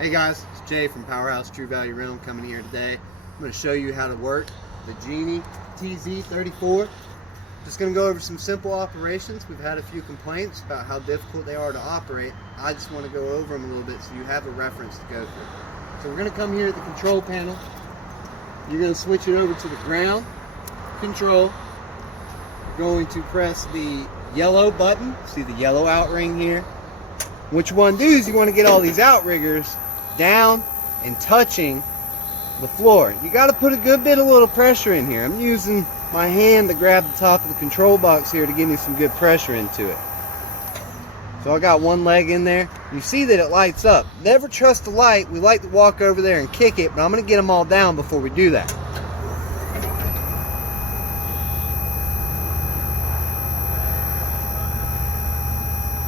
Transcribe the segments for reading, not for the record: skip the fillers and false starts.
Hey guys, it's Jay from Powerhouse True Value Rental coming here today. I'm going to show you how to work the Genie TZ34. Just going to go over some simple operations. We've had a few complaints about how difficult they are to operate. I just want to go over them a little bit so you have a reference to go through. So we're going to come here to the control panel. You're going to switch it over to the ground control. You're going to press the yellow button. See the yellow outring here? What you want to do is you want to get all these outriggers down and touching the floor. You got to put a good bit of little pressure in here. I'm using my hand to grab the top of the control box here to give me some good pressure into it. So I got one leg in there. You see that it lights up. Never trust the light. We like to walk over there and kick it, but I'm going to get them all down before we do that.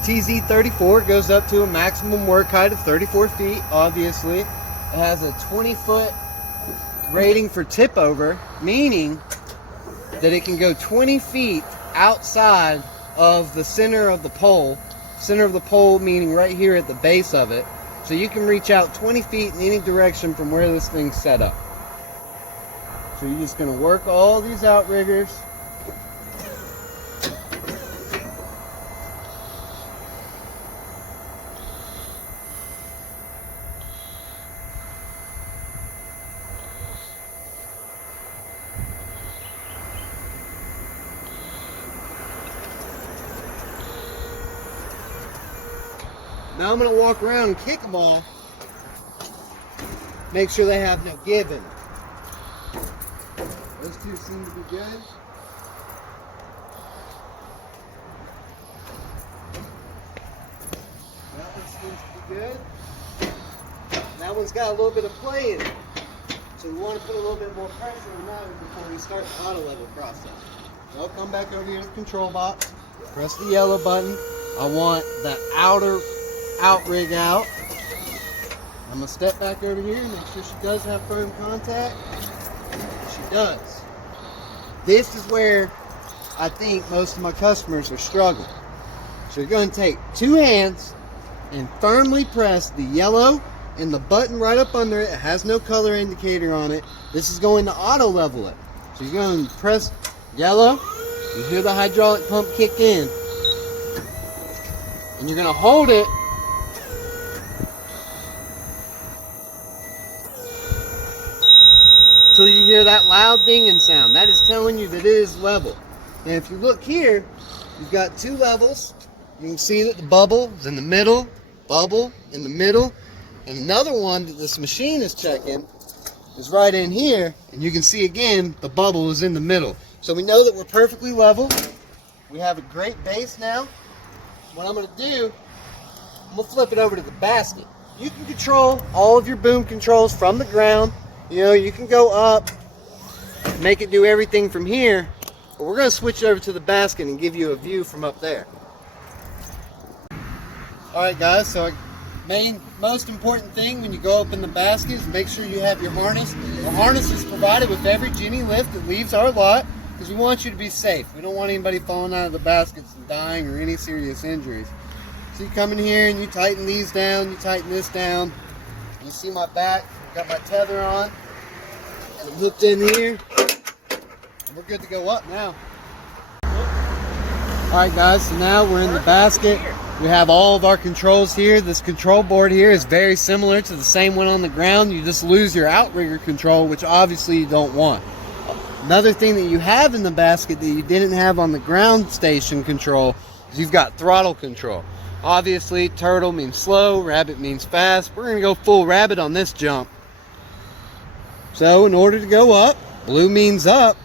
TZ34 goes up to a maximum work height of 34 feet, obviously. It has a 20-foot rating for tip over, meaning that it can go 20 feet outside of the center of the pole. Center of the pole meaning right here at the base of it. So you can reach out 20 feet in any direction from where this thing's set up. So you're just going to work all these outriggers. Now I'm going to walk around and kick them off. Make sure they have no give in. Those two seem to be good. That one seems to be good. That one's got a little bit of play in it. So we want to put a little bit more pressure on that one before we start the auto level process. So I'll come back over here to the control box. Press the yellow button. I want the outer outrig out. I'm going to step back over here and make sure she does have firm contact. She does. This is where I think most of my customers are struggling. So you're going to take two hands and firmly press the yellow and the button right up under it. It has no color indicator on it. This is going to auto level it. So you're going to press yellow. You hear the hydraulic pump kick in. And you're going to hold it so you hear that loud dinging sound. That is telling you that it is level. And if you look here, you've got two levels. You can see that the bubble is in the middle, bubble in the middle, and another one that this machine is checking is right in here, and you can see again the bubble is in the middle. So we know that we're perfectly level. We have a great base now. What I'm going to do, I'm going to flip it over to the basket. You can control all of your boom controls from the ground. You know, you can go up, make it do everything from here, but we're going to switch it over to the basket and give you a view from up there. Alright guys, so most important thing when you go up in the basket is make sure you have your harness. The harness is provided with every Genie lift that leaves our lot because we want you to be safe. We don't want anybody falling out of the baskets and dying or any serious injuries. So you come in here and you tighten these down, you tighten this down. You see my back, I've got my tether on. And I'm hooked in here. And we're good to go up now. Alright guys, so now we're in the basket. We have all of our controls here. This control board here is very similar to the same one on the ground. You just lose your outrigger control, which obviously you don't want. Another thing that you have in the basket that you didn't have on the ground station control is you've got throttle control. Obviously, turtle means slow, rabbit means fast. We're going to go full rabbit on this jump. So in order to go up, blue means up.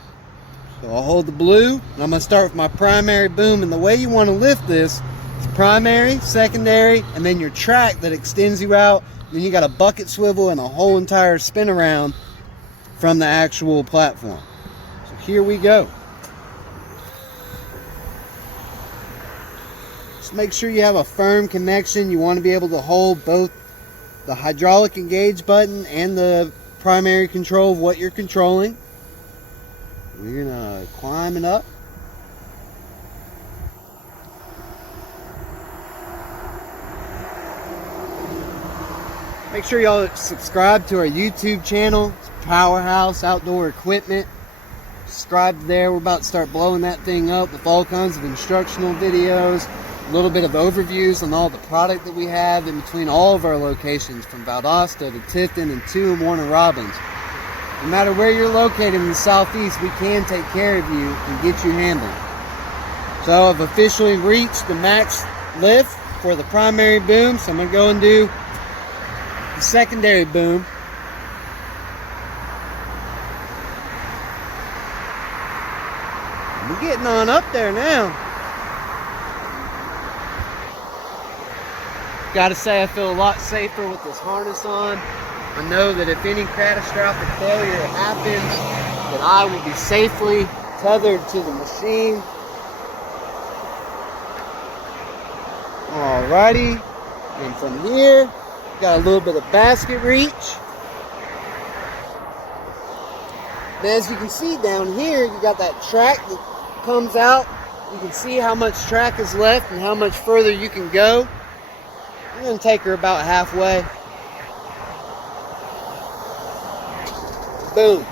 So I'll hold the blue, and I'm going to start with my primary boom. And the way you want to lift this is primary, secondary, and then your track that extends you out. Then you got a bucket swivel and a whole entire spin around from the actual platform. So here we go. Just make sure you have a firm connection. You want to be able to hold both the hydraulic engage button and the primary control of what you're controlling. We're gonna climb it up. Make sure y'all subscribe to our YouTube channel. It's Powerhouse Outdoor Equipment. Subscribe there. We're about to start blowing that thing up with all kinds of instructional videos, a little bit of overviews on all the product that we have in between all of our locations, from Valdosta to Tifton and 2 and Warner Robins. No matter where you're located in the Southeast, we can take care of you and get you handled. So I've officially reached the max lift for the primary boom, so I'm going to go and do the secondary boom. We're getting on up there now. Gotta say, I feel a lot safer with this harness on. I know that if any catastrophic failure happens, that I will be safely tethered to the machine. Alrighty, and from here, got a little bit of basket reach. And as you can see down here, you got that track that comes out. You can see how much track is left and how much further you can go. I'm going to take her about halfway. Boom.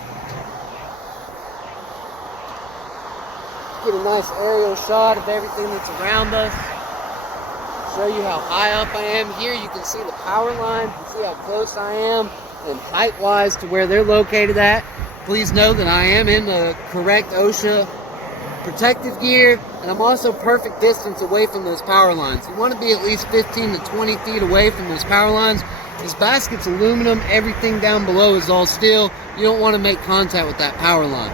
Get a nice aerial shot of everything that's around us. Show you how high up I am. Here you can see the power line. You can see how close I am and height-wise to where they're located at. Please know that I am in the correct OSHA protective gear, and I'm also perfect distance away from those power lines. You want to be at least 15 to 20 feet away from those power lines. This basket's aluminum. Everything down below is all steel. You don't want to make contact with that power line.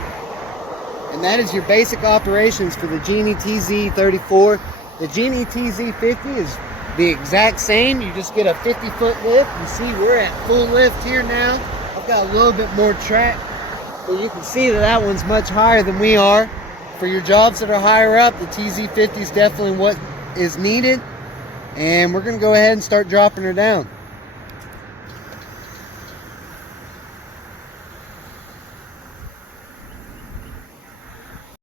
And that is your basic operations for the Genie TZ34. The Genie TZ50 is the exact same. You just get a 50-foot lift. You see we're at full lift here now. I've got a little bit more track, but you can see that that one's much higher than we are. For your jobs that are higher up, the TZ50 is definitely what is needed. And we're going to go ahead and start dropping her down.